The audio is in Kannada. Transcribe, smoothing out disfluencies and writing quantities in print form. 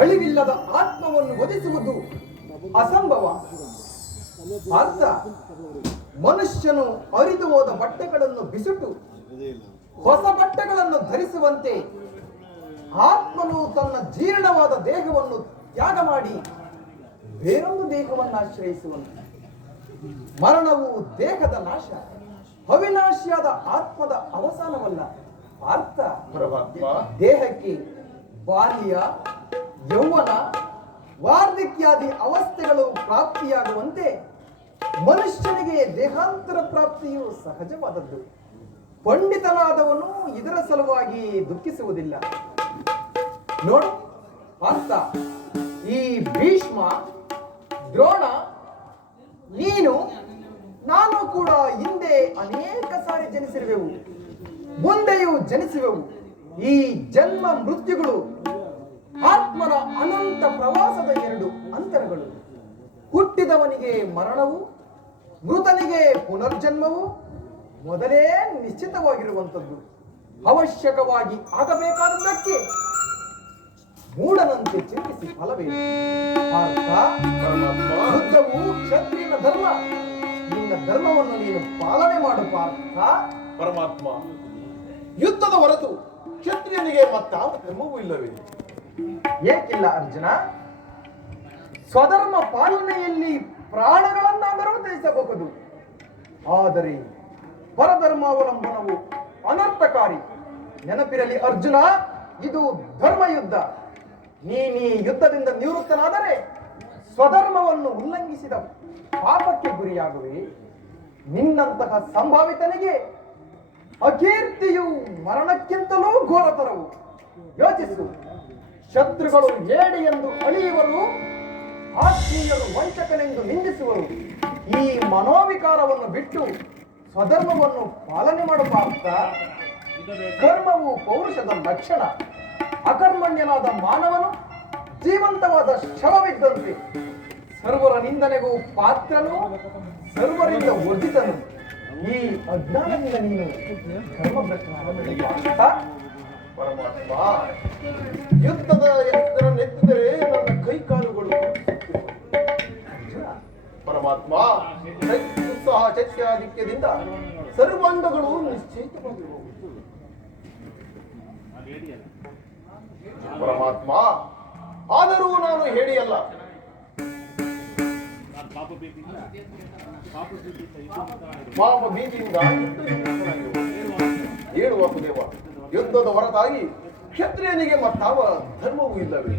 ಅಳಿವಿಲ್ಲದ ಆತ್ಮವನ್ನು ಒದಿಸುವುದು ಅಸಂಭವ. ಅರ್ಥ ಮನುಷ್ಯನು ಅರಿದು ಹೋದ ಬಟ್ಟೆಗಳನ್ನು ಬಿಸುಟು ಹೊಸ ಬಟ್ಟೆಗಳನ್ನು ಧರಿಸುವಂತೆ ಆತ್ಮನು ತನ್ನ ಜೀರ್ಣವಾದ ದೇಹವನ್ನು ತ್ಯಾಗ ಮಾಡಿ ಬೇರೊಂದು ದೇಹವನ್ನು ಆಶ್ರಯಿಸುವಂತೆ. ಮರಣವು ದೇಹದ ನಾಶ, ಅವಿನಾಶಿಯಾದ ಆತ್ಮದ ಅವಸಾನವಲ್ಲ. ಅರ್ಥ ದೇಹಕ್ಕೆ ಬಾಲ್ಯ, ಯೌವನ, ವಾರ್ಧಕ್ಯಾದಿ ಅವಸ್ಥೆಗಳು ಪ್ರಾಪ್ತಿಯಾಗುವಂತೆ ಮನುಷ್ಯನಿಗೆ ದೇಹಾಂತರ ಪ್ರಾಪ್ತಿಯು ಸಹಜವಾದದ್ದು. ಪಂಡಿತನಾದವನು ಇದರ ಸಲುವಾಗಿ ದುಃಖಿಸುವುದಿಲ್ಲ. ನೋಡು ಪಾರ್ಥ, ಈ ಭೀಷ್ಮ, ದ್ರೋಣ, ನೀನು ನಾನು ಕೂಡ ಹಿಂದೆ ಅನೇಕ ಸಾರಿ ಜನಿಸಿರುವೆವು, ಮುಂದೆಯೂ ಜನಿಸುವೆವು. ಈ ಜನ್ಮ ಮೃತ್ಯುಗಳು ಆತ್ಮನ ಅನಂತ ಪ್ರವಾಸದ ಎರಡು ಅಂತರಗಳು. ಹುಟ್ಟಿದವನಿಗೆ ಮರಣವು, ಮೃತನಿಗೆ ಪುನರ್ಜನ್ಮವು ಮೊದಲೇ ನಿಶ್ಚಿತವಾಗಿರುವಂಥದ್ದು. ಅವಶ್ಯಕವಾಗಿ ಆಗಬೇಕಾದದ್ದಕ್ಕೆ ಮೂಢನಂತೆ ಚಿಂತಿಸಿ ಫಲವೇನು? ಯುದ್ಧವು ಕ್ಷತ್ರಿಯನ ಧರ್ಮ. ನಿನ್ನ ಧರ್ಮವನ್ನು ನೀನು ಪಾಲನೆ ಮಾಡು ಪಾರ್ಥ. ಪರಮಾತ್ಮ, ಯುದ್ಧದ ಹೊರತು ಕ್ಷತ್ರಿಯನಿಗೆ ಮತ್ತಾವ ಧರ್ಮವೂ ಇಲ್ಲವೇ? ಏಕಿಲ್ಲ ಅರ್ಜುನ. ಸ್ವಧರ್ಮ ಪಾಲನೆಯಲ್ಲಿ ಪ್ರಾಣಗಳನ್ನಾದರೂ ತ್ಯಜಿಸಬಹುದು, ಆದರೆ ಪರಧರ್ಮಾವಲಂಬನವು ಅನರ್ಥಕಾರಿ. ನೆನಪಿರಲಿ ಅರ್ಜುನ, ಇದು ಧರ್ಮ ಯುದ್ಧ. ನೀನೀ ಯುದ್ಧದಿಂದ ನಿವೃತ್ತನಾದರೆ ಸ್ವಧರ್ಮವನ್ನು ಉಲ್ಲಂಘಿಸಿದ ಪಾಪಕ್ಕೆ ಗುರಿಯಾಗುವೆ. ನಿನ್ನಂತಹ ಸಂಭಾವಿತನಿಗೆ ಅಕೀರ್ತಿಯು ಮರಣಕ್ಕಿಂತಲೂ ಘೋರತರವು. ಯೋಚಿಸು. ಶತ್ರುಗಳು ಏಡಿ ಎಂದು ಅಳಿಯುವರು, ಆತ್ಮೀಯರು ವಂಚಕನೆಂದು ನಿಂದಿಸುವರು. ಈ ಮನೋವಿಕಾರವನ್ನು ಬಿಟ್ಟು ಸ್ವಧರ್ಮವನ್ನು ಪಾಲನೆ ಮಾಡಬಾರ್ದ. ಕರ್ಮವು ಪೌರುಷದ ಲಕ್ಷಣ. ಅಕರ್ಮಣ್ಯನಾದ ಮಾನವನು ಜೀವಂತವಾದ ಶವವಿದ್ದಂತೆ. ಸರ್ವರ ನಿಂದನೆಗೂ ಪಾತ್ರನು, ಸರ್ವರಿಂದ ವರ್ಜಿತನು. ಈ ಅಜ್ಞಾನದಿಂದ ನೀನು ಧರ್ಮಭ್ರಷ್ಟನಾಗಬೇಡ. ಪರಮಾತ್ಮ, ಯುದ್ಧದ ಎತ್ತಿದರೆ ನನ್ನ ಕೈಕಾಲುಗಳು. ಪರಮಾತ್ಮ, ಉತ್ಸಾಹ ಚೈತ್ಯಾಧಿಕ್ಯದಿಂದ ಸರ್ವಾಂಗಗಳು ನಿಶ್ಚಯಿತವಾಗಿರುವವು. ಪರಮಾತ್ಮ, ಆದರೂ ನಾನು ಹೇಳಿಯಲ್ಲ. ಪಾಪ ಭೀತಿಯಿಂದ ಹೇಳುವ ದೇವ, ಯುದ್ಧದ ಹೊರತಾಗಿ ಕ್ಷತ್ರಿಯನಿಗೆ ಮತ್ತಾವ ಧರ್ಮವೂ ಇಲ್ಲವೇ?